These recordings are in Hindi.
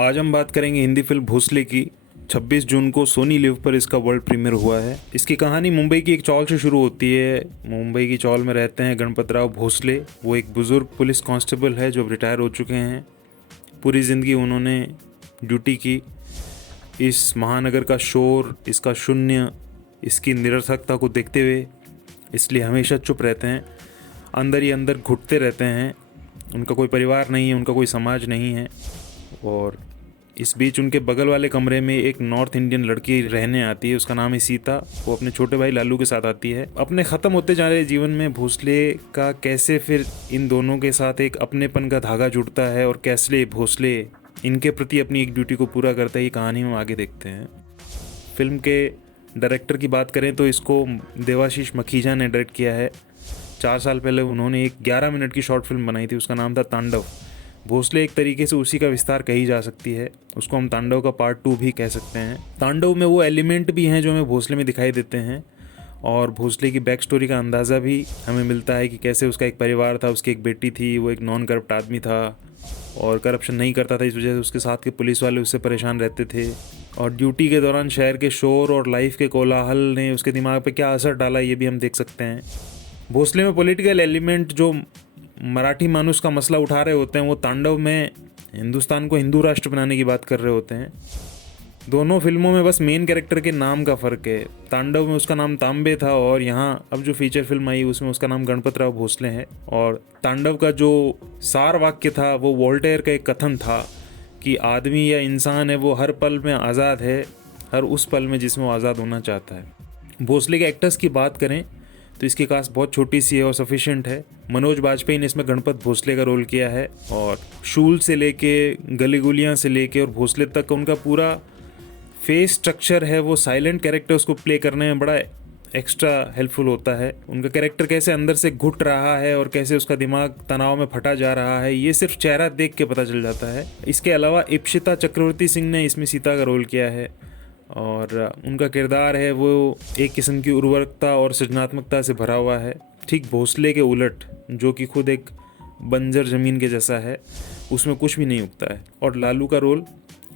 आज हम बात करेंगे हिंदी फिल्म भोसले की। 26 जून को सोनी लिव पर इसका वर्ल्ड प्रीमियर हुआ है। इसकी कहानी मुंबई की एक चौल से शुरू होती है। मुंबई की चौल में रहते हैं गणपतराव भोसले। वो एक बुज़ुर्ग पुलिस कांस्टेबल है जो अब रिटायर हो चुके हैं। पूरी ज़िंदगी उन्होंने ड्यूटी की। इस महानगर का शोर, इसका शून्य, इसकी निरर्थकता को देखते हुए इसलिए हमेशा चुप रहते हैं, अंदर ही अंदर घुटते रहते हैं। उनका कोई परिवार नहीं है, उनका कोई समाज नहीं है। और इस बीच उनके बगल वाले कमरे में एक नॉर्थ इंडियन लड़की रहने आती है, उसका नाम है सीता। वो अपने छोटे भाई लालू के साथ आती है। अपने ख़त्म होते जा रहे जीवन में भोसले का कैसे फिर इन दोनों के साथ एक अपनेपन का धागा जुड़ता है और कैसे भोसले इनके प्रति अपनी एक ड्यूटी को पूरा करता है, ये कहानी में आगे देखते हैं। फिल्म के डायरेक्टर की बात करें तो इसको देवाशीष मखीजा ने डायरेक्ट किया है। 4 साल पहले उन्होंने एक 11 मिनट की शॉर्ट फिल्म बनाई थी, उसका नाम था तांडव। भोसले एक तरीके से उसी का विस्तार कही जा सकती है। उसको हम तांडव का पार्ट 2 भी कह सकते हैं। तांडव में वो एलिमेंट भी हैं जो हमें भोसले में दिखाई देते हैं, और भोसले की बैक स्टोरी का अंदाज़ा भी हमें मिलता है कि कैसे उसका एक परिवार था, उसकी एक बेटी थी, वो एक नॉन करप्ट आदमी था और करप्शन नहीं करता था, इस वजह से उसके साथ के पुलिस वाले उससे परेशान रहते थे। और ड्यूटी के दौरान शहर के शोर और लाइफ के कोलाहल ने उसके दिमाग पे क्या असर डाला, ये भी हम देख सकते हैं। भोसले में पॉलिटिकल एलिमेंट जो मराठी मानुस का मसला उठा रहे होते हैं, वो तांडव में हिंदुस्तान को हिंदू राष्ट्र बनाने की बात कर रहे होते हैं। दोनों फिल्मों में बस मेन कैरेक्टर के नाम का फ़र्क है। तांडव में उसका नाम तांबे था और यहाँ अब जो फीचर फिल्म आई उसमें उसका नाम गणपतराव भोसले है। और तांडव का जो सार वाक्य था वो वोल्टेयर का एक कथन था कि आदमी या इंसान है वो हर पल में आज़ाद है, हर उस पल में जिसमें वो आज़ाद होना चाहता है। भोसले के एक्टर्स की बात करें तो इसकी कास्ट बहुत छोटी सी है और सफिशिएंट है। मनोज बाजपेयी ने इसमें गणपत भोसले का रोल किया है, और शूल से लेके गली गुलियाँ से लेके और भोसले तक उनका पूरा फेस स्ट्रक्चर है वो साइलेंट कैरेक्टर्स को प्ले करने में बड़ा एक्स्ट्रा हेल्पफुल होता है। उनका कैरेक्टर कैसे अंदर से घुट रहा है और कैसे उसका दिमाग तनाव में फटा जा रहा है, ये सिर्फ चेहरा देख के पता चल जाता है। इसके अलावा इप्सिता चक्रवर्ती सिंह ने इसमें सीता का रोल किया है, और उनका किरदार है वो एक किस्म की उर्वरकता और सृजनात्मकता से भरा हुआ है, ठीक भोसले के उलट, जो कि खुद एक बंजर ज़मीन के जैसा है, उसमें कुछ भी नहीं उगता है। और लालू का रोल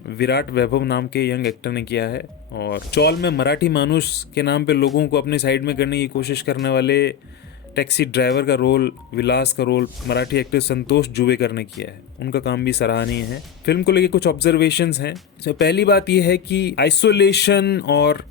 विराट वैभव नाम के यंग एक्टर ने किया है। और चौल में मराठी मानुस के नाम पे लोगों को अपने साइड में करने की कोशिश करने वाले टैक्सी ड्राइवर का रोल, विलास का रोल मराठी एक्टर संतोष जुबेकर ने किया है। उनका काम भी सराहनीय है। फिल्म को लेके कुछ ऑब्जर्वेशंस हैं। तो पहली बात यह है कि आइसोलेशन और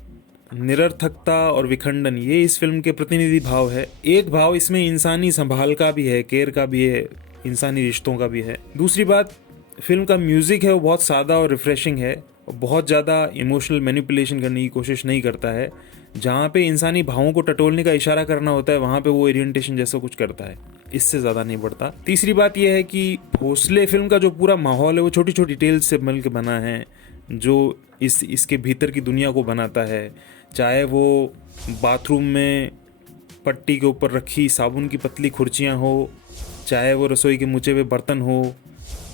निरर्थकता और विखंडन, ये इस फिल्म के प्रतिनिधि भाव है। एक भाव इसमें इंसानी संभाल का भी है, केयर का भी है, इंसानी रिश्तों का भी है। दूसरी बात, फिल्म का म्यूज़िक है वो बहुत सादा और रिफ्रेशिंग है, और बहुत ज़्यादा इमोशनल मैनिपुलेशन करने की कोशिश नहीं करता है। जहाँ पे इंसानी भावों को टटोलने का इशारा करना होता है वहाँ पे वो ओरिएंटेशन जैसा कुछ करता है, इससे ज़्यादा नहीं बढ़ता। तीसरी बात यह है कि भोसले फिल्म का जो पूरा माहौल है वो छोटी छोटी डिटेल्स से मिल के बना है, जो इसके भीतर की दुनिया को बनाता है। चाहे वो बाथरूम में पट्टी के ऊपर रखी साबुन की पतली खुर्चियाँ हो, चाहे वो रसोई के मुँचे हुए बर्तन हो,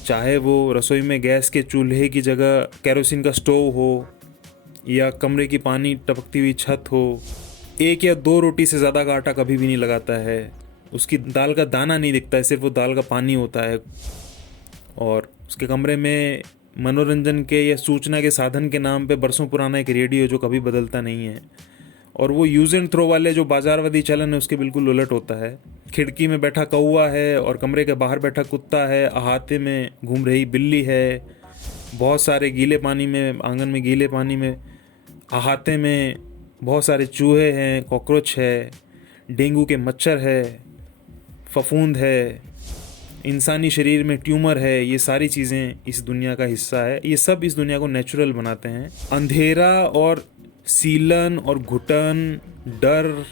चाहे वो रसोई में गैस के चूल्हे की जगह केरोसिन का स्टोव हो, या कमरे की पानी टपकती हुई छत हो। 1 या 2 रोटी से ज़्यादा का आटा कभी भी नहीं लगाता है। उसकी दाल का दाना नहीं दिखता है, सिर्फ वो दाल का पानी होता है। और उसके कमरे में मनोरंजन के या सूचना के साधन के नाम पे बरसों पुराना एक रेडियो जो कभी बदलता नहीं है। और वो यूज़ एंड थ्रो वाले जो बाजारवादी चलन है उसके बिल्कुल उलट होता है। खिड़की में बैठा कौवा है और कमरे के बाहर बैठा कुत्ता है, अहाते में घूम रही बिल्ली है, बहुत सारे गीले पानी में, आंगन में गीले पानी में, अहाते में बहुत सारे चूहे हैं, कॉकरोच है, डेंगू के मच्छर है, फफूंद है, इंसानी शरीर में ट्यूमर है। ये सारी चीज़ें इस दुनिया का हिस्सा है। ये सब इस दुनिया को नेचुरल बनाते हैं। अंधेरा और सीलन और घुटन, डर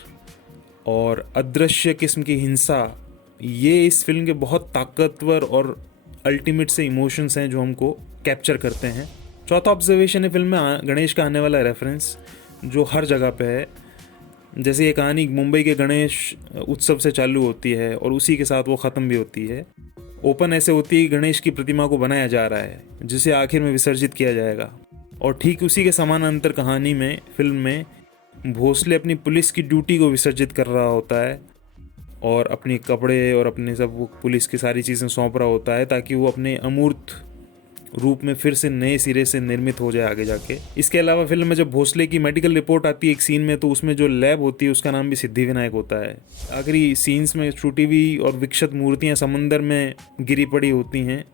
और अदृश्य किस्म की हिंसा, ये इस फिल्म के बहुत ताकतवर और अल्टीमेट से इमोशंस हैं जो हमको कैप्चर करते हैं। चौथा ऑब्जर्वेशन है, फिल्म में गणेश का आने वाला रेफरेंस जो हर जगह पे है। जैसे ये कहानी मुंबई के गणेश उत्सव से चालू होती है और उसी के साथ वो ख़त्म भी होती है। ओपन ऐसे होती है कि गणेश की प्रतिमा को बनाया जा रहा है जिसे आखिर में विसर्जित किया जाएगा, और ठीक उसी के समानांतर कहानी में, फिल्म में, भोसले अपनी पुलिस की ड्यूटी को विसर्जित कर रहा होता है और अपने कपड़े और अपने सब वो पुलिस की सारी चीज़ें सौंप रहा होता है ताकि वो अपने अमूर्त रूप में फिर से नए सिरे से निर्मित हो जाए आगे जाके। इसके अलावा फिल्म में जब भोसले की मेडिकल रिपोर्ट आती है एक सीन में, तो उसमें जो लैब होती है उसका नाम भी सिद्धिविनायक होता है। आखिरी सीन्स में छूटी हुई और विक्षत मूर्तियां समंदर में गिरी पड़ी होती हैं,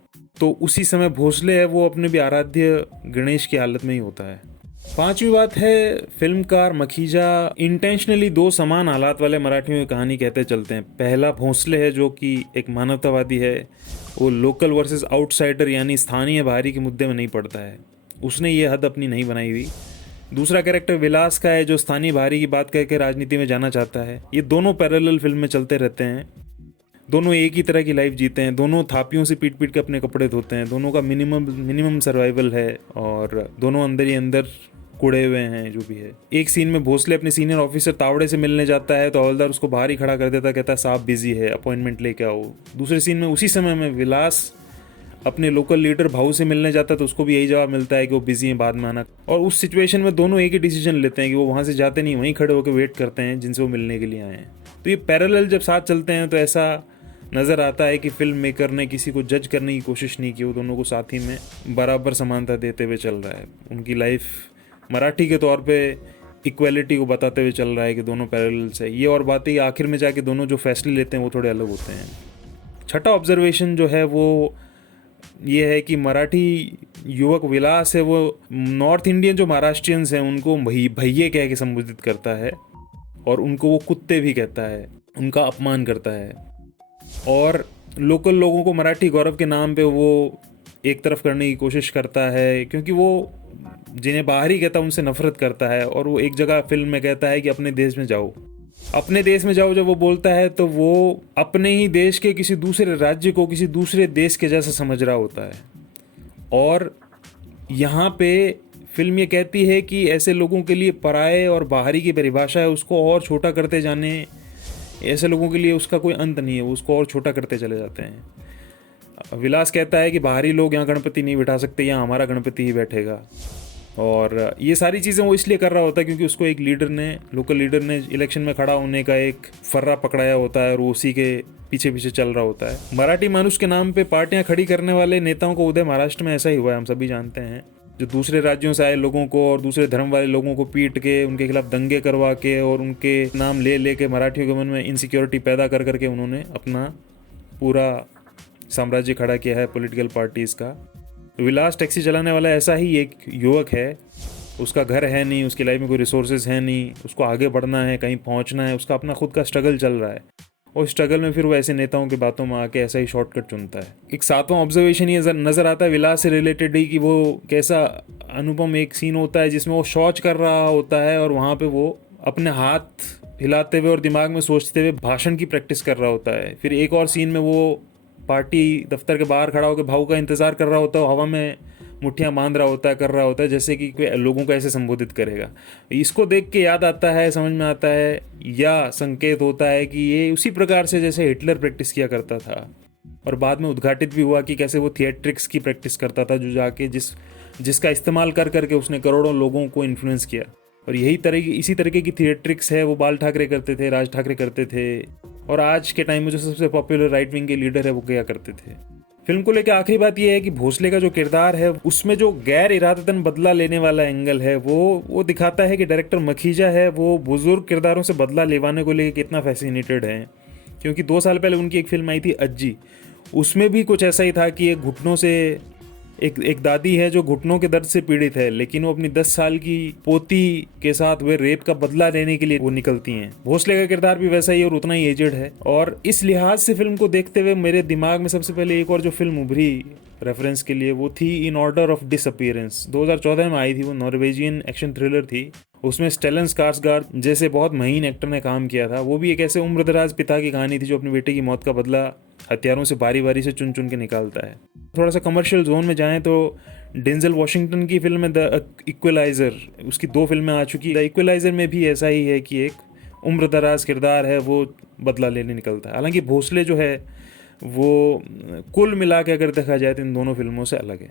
तो उसी समय भोसले है वो अपने भी आराध्य गणेश की हालत में ही होता है। पांचवी बात है, फिल्मकार मखीजा इंटेंशनली दो समान हालात वाले मराठियों की कहानी कहते चलते हैं। पहला भोसले है जो कि एक मानवतावादी है, वो लोकल वर्सेस आउटसाइडर यानी स्थानीय बाहरी के मुद्दे में नहीं पड़ता है, उसने ये हद अपनी नहीं बनाई हुई। दूसरा कैरेक्टर विलास का है जो स्थानीय बाहरी की बात करके राजनीति में जाना चाहता है। ये दोनों पैरेलल फिल्म में चलते रहते हैं, दोनों एक ही तरह की लाइफ जीते हैं, दोनों थापियों से पीट पीट के अपने कपड़े धोते हैं, दोनों का मिनिमम सर्वाइवल है और दोनों अंदर ही अंदर कुड़े हुए हैं जो भी है। एक सीन में भोसले अपने सीनियर ऑफिसर तावड़े से मिलने जाता है तो हवलदार उसको बाहर ही खड़ा कर देता, कहता है साहब बिजी है, अपॉइंटमेंट लेके आओ। दूसरे सीन में उसी समय में विलास अपने लोकल लीडर भाऊ से मिलने जाता है तो उसको भी यही जवाब मिलता है कि वो बिजी हैं, बाद में आना। और उस सिचुएशन में दोनों एक ही डिसीजन लेते हैं कि वो वहाँ से जाते नहीं, वहीं खड़े होकर वेट करते हैं जिनसे वो मिलने के लिए आए हैं। तो ये पैरेलल जब साथ चलते हैं तो ऐसा नज़र आता है कि फिल्म मेकर ने किसी को जज करने की कोशिश नहीं की, वो दोनों को साथ ही में बराबर समानता देते हुए चल रहा है। उनकी लाइफ मराठी के तौर पे इक्वलिटी को बताते हुए चल रहा है कि दोनों पैरेलल्स है। ये और बात है आखिर में जाके दोनों जो फैसले लेते हैं वो थोड़े अलग होते हैं। छठा ऑब्जर्वेशन जो है वो ये है कि मराठी युवक विलास है वो नॉर्थ इंडियन जो महाराष्ट्रियंस हैं उनको भैये कह के संबोधित करता है और उनको वो कुत्ते भी कहता है, उनका अपमान करता है। और लोकल लोगों को मराठी गौरव के नाम पे वो एक तरफ करने की कोशिश करता है, क्योंकि वो जिन्हें बाहरी कहता है उनसे नफरत करता है। और वो एक जगह फिल्म में कहता है कि अपने देश में जाओ, अपने देश में जाओ। जब वो बोलता है तो वो अपने ही देश के किसी दूसरे राज्य को किसी दूसरे देश के जैसा समझ रहा होता है। और यहाँ पे फिल्म ये कहती है कि ऐसे लोगों के लिए पराये और बाहरी की परिभाषा है उसको और छोटा करते जाने, ऐसे लोगों के लिए उसका कोई अंत नहीं है, वो उसको और छोटा करते चले जाते हैं। विलास कहता है कि बाहरी लोग यहाँ गणपति नहीं बिठा सकते, यहाँ हमारा गणपति ही बैठेगा। और ये सारी चीज़ें वो इसलिए कर रहा होता है क्योंकि उसको एक लीडर ने, लोकल लीडर ने इलेक्शन में खड़ा होने का एक फर्रा पकड़ाया होता है और वो उसी के पीछे पीछे चल रहा होता है। मराठी मानुष के नाम पे पार्टियां खड़ी करने वाले नेताओं को उदय महाराष्ट्र में ऐसा ही हुआ है, हम सभी जानते हैं। जो दूसरे राज्यों से आए लोगों को और दूसरे धर्म वाले लोगों को पीट के उनके खिलाफ दंगे करवा के और उनके नाम ले के मराठियों के मन में इनसिक्योरिटी पैदा कर करके उन्होंने अपना पूरा साम्राज्य खड़ा किया है पॉलिटिकल पार्टीज़ का। विलास टैक्सी चलाने वाला ऐसा ही एक युवक है, उसका घर है नहीं, उसकी लाइफ में कोई रिसोर्सेज है नहीं, उसको आगे बढ़ना है, कहीं पहुंचना है, उसका अपना खुद का स्ट्रगल चल रहा है। और स्ट्रगल में फिर वो ऐसे नेताओं की बातों में आके ऐसा ही शॉर्टकट चुनता है। एक सातवां ऑब्जर्वेशन ये नज़र आता है विलास से रिलेटेड ही कि वो कैसा अनुपम एक सीन होता है जिसमें वो शौच कर रहा होता है और वहाँ पे वो अपने हाथ हिलाते हुए और दिमाग में सोचते हुए भाषण की प्रैक्टिस कर रहा होता है। फिर एक और सीन में वो पार्टी दफ्तर के बाहर खड़ा होकर भाऊ का इंतज़ार कर रहा होता है, हवा में मुट्ठियाँ बांध रहा होता है, कर रहा होता है जैसे कि कोई लोगों को ऐसे संबोधित करेगा। इसको देख के याद आता है, समझ में आता है या संकेत होता है कि ये उसी प्रकार से जैसे हिटलर प्रैक्टिस किया करता था। और बाद में उद्घाटित भी हुआ कि कैसे वो थिएट्रिक्स की प्रैक्टिस करता था, जो जाके जिसका इस्तेमाल कर करके उसने करोड़ों लोगों को इन्फ्लुएंस किया। और इसी तरीके की थिएट्रिक्स है वो बाल ठाकरे करते थे, राज ठाकरे करते थे, और आज के टाइम में जो सबसे पॉपुलर राइट विंग के लीडर है वो क्या करते थे। फिल्म को लेकर आखिरी बात यह है कि भोसले का जो किरदार है उसमें जो गैर इरादतन बदला लेने वाला एंगल है वो दिखाता है कि डायरेक्टर मखीजा है वो बुजुर्ग किरदारों से बदला लेवाने को लेकर कितना फैसिनेटेड है। क्योंकि 2 साल पहले उनकी एक फिल्म आई थी अज्जी, उसमें भी कुछ ऐसा ही था कि एक घुटनों से एक दादी है जो घुटनों के दर्द से पीड़ित है, लेकिन वो अपनी 10 साल की पोती के साथ वे रेप का बदला लेने के लिए वो निकलती हैं। भोसले का किरदार भी वैसा ही और उतना ही एजेड है। और इस लिहाज से फिल्म को देखते हुए मेरे दिमाग में सबसे पहले एक और जो फिल्म उभरी रेफरेंस के लिए वो थी इन ऑर्डर ऑफ डिसअपीयरेंस। 2014 में आई थी, वो नॉर्वेजियन एक्शन थ्रिलर थी। उसमें स्टेलन स्कार्सगार्ड जैसे बहुत महीन एक्टर ने काम किया था। वो भी एक ऐसे उम्रदराज पिता की कहानी थी जो अपने बेटे की मौत का बदला हथियारों से बारी बारी से चुन चुन के निकालता है। थोड़ा सा कमर्शियल जोन में जाएं तो डेंजल वॉशिंगटन की फिल्म द इक्वलाइजर, उसकी 2 फिल्में आ चुकी। द इक्वलाइजर में भी ऐसा ही है कि एक उम्रदराज किरदार है वो बदला लेने निकलता है। हालांकि भोसले जो है वो कुल मिला के अगर देखा जाए तो इन दोनों फिल्मों से अलग है।